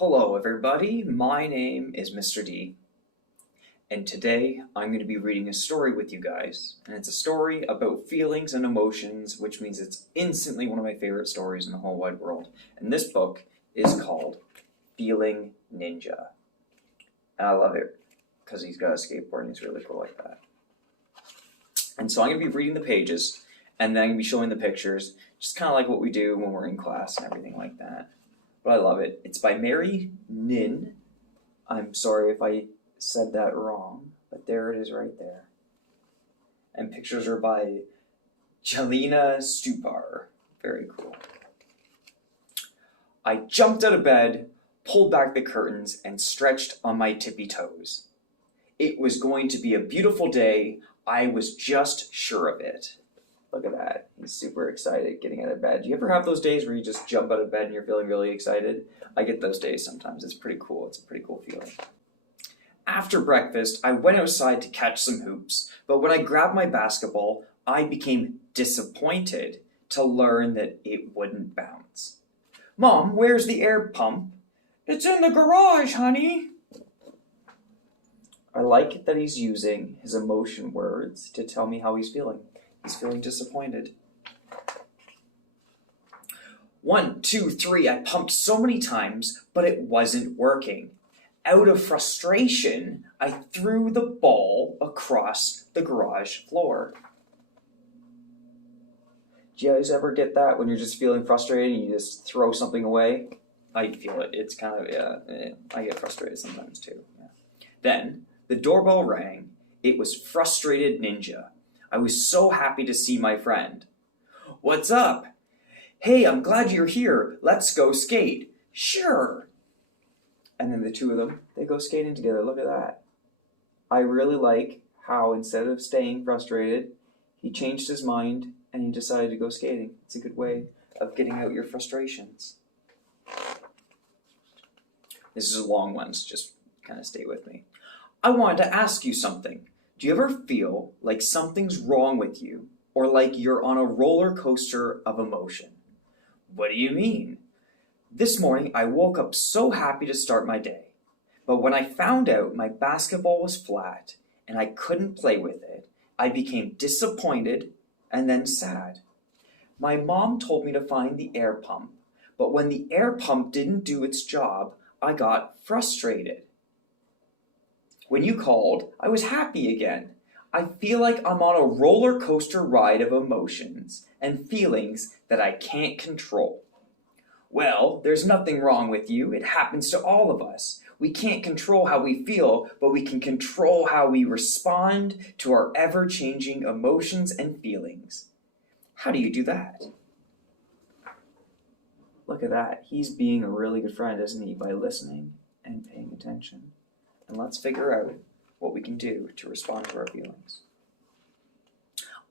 Hello everybody, my name is Mr. D, and today I'm going to be reading a story with you guys, and it's a story about feelings and emotions, which means it's instantly one of my favorite stories in the whole wide world. And this book is called Feeling Ninja, and I love it because he's got a skateboard and he's really cool like that. And so I'm going to be reading the pages, and then I'm going to be showing the pictures, just kind of like what we do when we're in class and everything like that. But I love it. It's by Nhin. I'm sorry if I said that wrong, but there it is right there. And pictures are by Jelena Stupar. Very cool. I jumped out of bed, pulled back the curtains, and stretched on my tippy toes. It was going to be a beautiful day. I was just sure of it. Look at that. He's super excited getting out of bed. Do you ever have those days where you just jump out of bed and you're feeling really excited? I get those days sometimes. It's pretty cool. It's a pretty cool feeling. After breakfast, I went outside to catch some hoops, but when I grabbed my basketball, I became disappointed to learn that it wouldn't bounce. Mom, where's the air pump? It's in the garage, honey. I like that he's using his emotion words to tell me how he's feeling. He's feeling disappointed. 1, 2, 3, I pumped so many times, but it wasn't working. Out of frustration, I threw the ball across the garage floor. Do you guys ever get that when you're just feeling frustrated and you just throw something away? I feel it. It's kind of, I get frustrated sometimes too. Yeah. Then the doorbell rang. It was Frustrated Ninja. I was so happy to see my friend. What's up? Hey, I'm glad you're here. Let's go skate. Sure. And then the two of them, they go skating together. Look at that. I really like how instead of staying frustrated, he changed his mind and he decided to go skating. It's a good way of getting out your frustrations. This is a long one, so just kind of stay with me. I wanted to ask you something. Do you ever feel like something's wrong with you or like you're on a roller coaster of emotion? What do you mean? This morning I woke up so happy to start my day, but when I found out my basketball was flat and I couldn't play with it, I became disappointed and then sad. My mom told me to find the air pump, but when the air pump didn't do its job, I got frustrated. When you called, I was happy again. I feel like I'm on a roller coaster ride of emotions and feelings that I can't control. Well, there's nothing wrong with you. It happens to all of us. We can't control how we feel, but we can control how we respond to our ever-changing emotions and feelings. How do you do that? Look at that. He's being a really good friend, isn't he, by listening and paying attention. And let's figure out what we can do to respond to our feelings.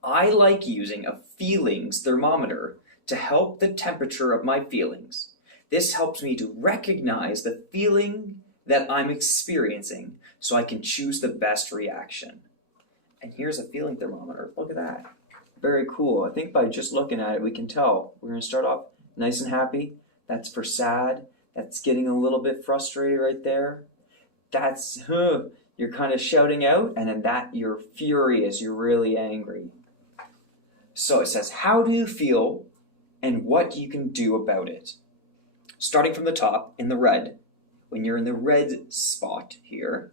I like using a feelings thermometer to help the temperature of my feelings. This helps me to recognize the feeling that I'm experiencing so I can choose the best reaction. And here's a feeling thermometer. Look at that. Very cool. I think by just looking at it, we can tell. We're going to start off nice and happy. That's for sad. That's getting a little bit frustrated right there. That's, you're kind of shouting out, and then that you're furious, you're really angry. So it says, how do you feel and what you can do about it? Starting from the top in the red, when you're in the red spot here,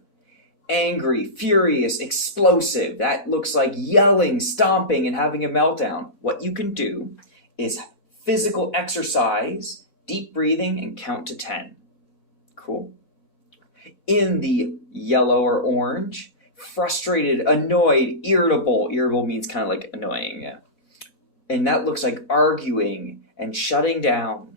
angry, furious, explosive, that looks like yelling, stomping, and having a meltdown. What you can do is physical exercise, deep breathing, and count to 10. Cool. In the yellow or orange, frustrated, annoyed, irritable. Irritable means kind of like annoying. Yeah. And that looks like arguing and shutting down.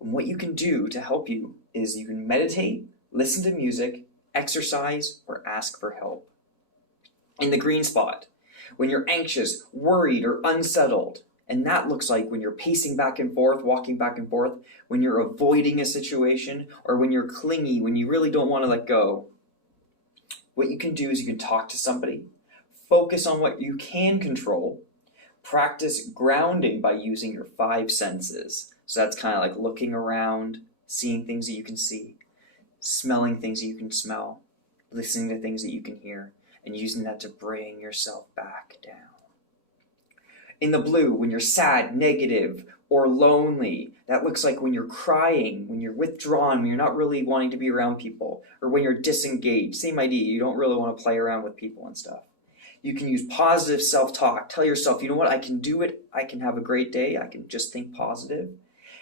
And what you can do to help you is you can meditate, listen to music, exercise, or ask for help. In the green spot, when you're anxious, worried, or unsettled, and that looks like when you're pacing back and forth, walking back and forth, when you're avoiding a situation, or when you're clingy, when you really don't want to let go. What you can do is you can talk to somebody, focus on what you can control, practice grounding by using your 5 senses. So that's kind of like looking around, seeing things that you can see, smelling things that you can smell, listening to things that you can hear, and using that to bring yourself back down. In the blue, when you're sad, negative, or lonely, that looks like when you're crying, when you're withdrawn, when you're not really wanting to be around people, or when you're disengaged. Same idea, you don't really want to play around with people and stuff. You can use positive self-talk. Tell yourself, you know what, I can do it. I can have a great day. I can just think positive.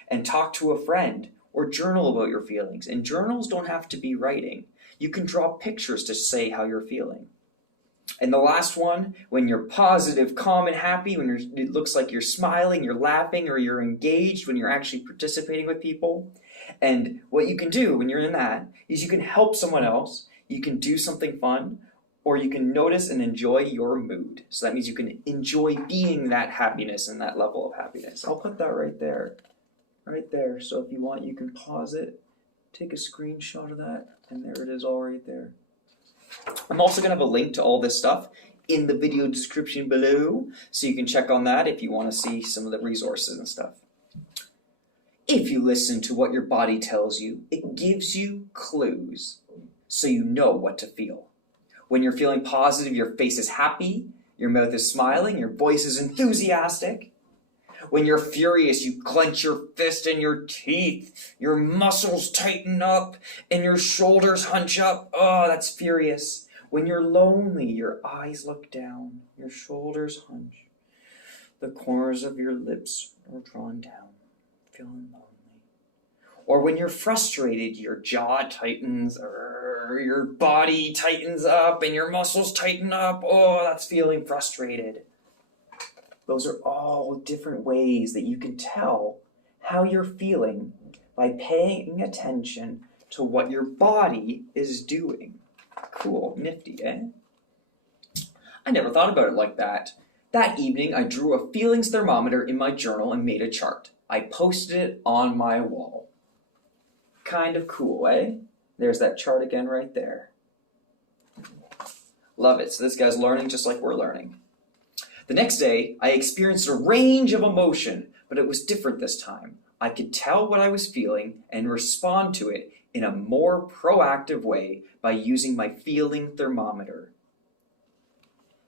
And talk to a friend or journal about your feelings. And journals don't have to be writing. You can draw pictures to say how you're feeling. And the last one, when you're positive, calm, and happy, when it looks like you're smiling, you're laughing, or you're engaged, when you're actually participating with people. And what you can do when you're in that is you can help someone else, you can do something fun, or you can notice and enjoy your mood. So that means you can enjoy being that happiness and that level of happiness. I'll put that right there. Right there. So if you want, you can pause it, take a screenshot of that, and there it is all right there. I'm also going to have a link to all this stuff in the video description below, so you can check on that if you want to see some of the resources and stuff. If you listen to what your body tells you, it gives you clues, so you know what to feel. When you're feeling positive, your face is happy, your mouth is smiling, your voice is enthusiastic. When you're furious, you clench your fist and your teeth, your muscles tighten up, and your shoulders hunch up. Oh, that's furious. When you're lonely, your eyes look down, your shoulders hunch, the corners of your lips are drawn down, feeling lonely. Or when you're frustrated, your jaw tightens, or your body tightens up, and your muscles tighten up. Oh, that's feeling frustrated. Those are all different ways that you can tell how you're feeling by paying attention to what your body is doing. Cool, nifty, eh? I never thought about it like that. That evening, I drew a feelings thermometer in my journal and made a chart. I posted it on my wall. Kind of cool, eh? There's that chart again right there. Love it. So this guy's learning just like we're learning. The next day, I experienced a range of emotion, but it was different this time. I could tell what I was feeling and respond to it in a more proactive way by using my feeling thermometer.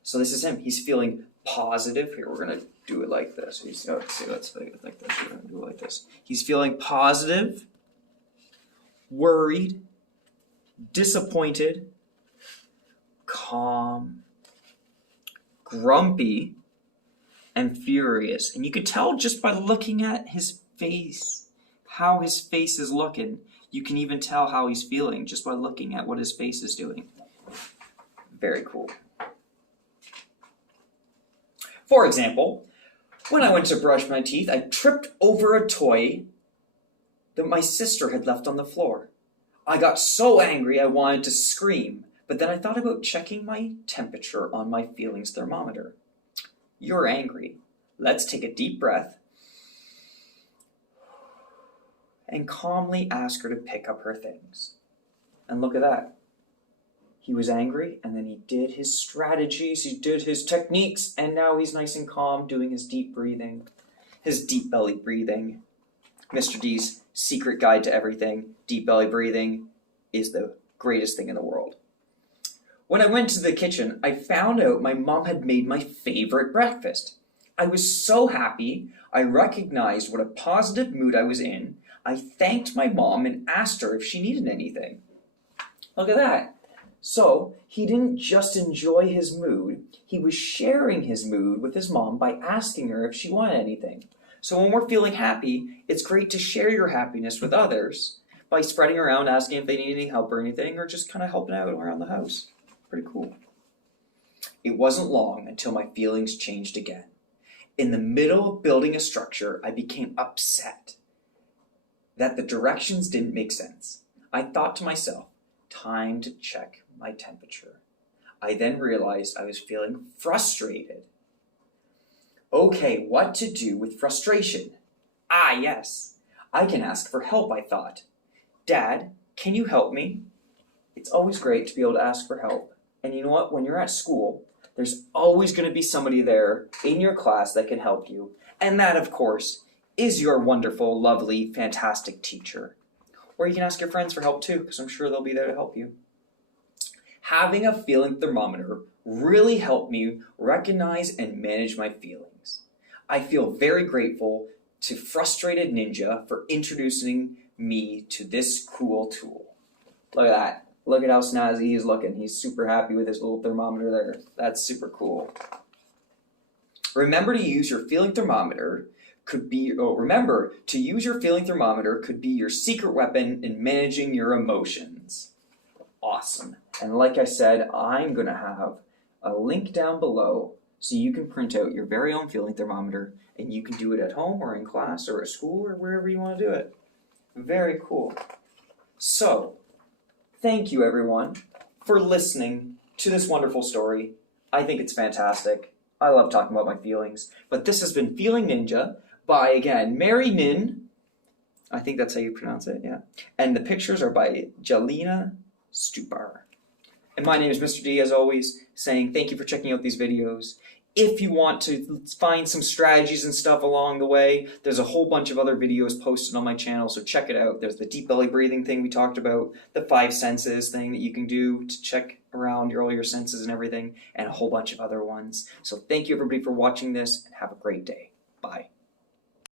So this is him. He's feeling positive. Here, we're going to do it like this. Let's do it like this. We're going to do it like this. He's feeling positive, worried, disappointed, calm, grumpy, and furious. And you could tell just by looking at his face, how his face is looking. You can even tell how he's feeling just by looking at what his face is doing. Very cool. For example, when I went to brush my teeth, I tripped over a toy that my sister had left on the floor. I got so angry I wanted to scream. But then I thought about checking my temperature on my feelings thermometer. You're angry. Let's take a deep breath and calmly ask her to pick up her things. And look at that. He was angry, and then he did his strategies, he did his techniques, and now he's nice and calm doing his deep breathing, his deep belly breathing. Mr. D's secret guide to everything, deep belly breathing, is the greatest thing in the world. When I went to the kitchen, I found out my mom had made my favorite breakfast. I was so happy. I recognized what a positive mood I was in. I thanked my mom and asked her if she needed anything. Look at that. So he didn't just enjoy his mood, he was sharing his mood with his mom by asking her if she wanted anything. So when we're feeling happy, it's great to share your happiness with others by spreading around, asking if they need any help or anything, or just kind of helping out around the house. Pretty cool. It wasn't long until my feelings changed again. In the middle of building a structure, I became upset that the directions didn't make sense. I thought to myself, time to check my temperature. I then realized I was feeling frustrated. Okay, what to do with frustration? Ah, yes, I can ask for help, I thought. Dad, can you help me? It's always great to be able to ask for help. And you know what? When you're at school, there's always going to be somebody there in your class that can help you. And that, of course, is your wonderful, lovely, fantastic teacher. Or you can ask your friends for help too, because I'm sure they'll be there to help you. Having a feeling thermometer really helped me recognize and manage my feelings. I feel very grateful to Frustrated Ninja for introducing me to this cool tool. Look at that. Look at how snazzy he's looking. He's super happy with his little thermometer there. That's super cool. Remember to use your feeling thermometer could be your secret weapon in managing your emotions. Awesome. And like I said, I'm going to have a link down below so you can print out your very own feeling thermometer, and you can do it at home or in class or at school or wherever you want to do it. Very cool. So, thank you everyone for listening to this wonderful story. I think it's fantastic. I love talking about my feelings. But this has been Feeling Ninja by, again, Mary Nhin. I think that's how you pronounce it, yeah. And the pictures are by Jelena Stupar. And my name is Mr. D, as always, saying thank you for checking out these videos. If you want to find some strategies and stuff along the way, there's a whole bunch of other videos posted on my channel, so check it out. There's the deep belly breathing thing we talked about, the 5 senses thing that you can do to check around all your senses and everything, and a whole bunch of other ones. So thank you everybody for watching this, and have a great day. Bye.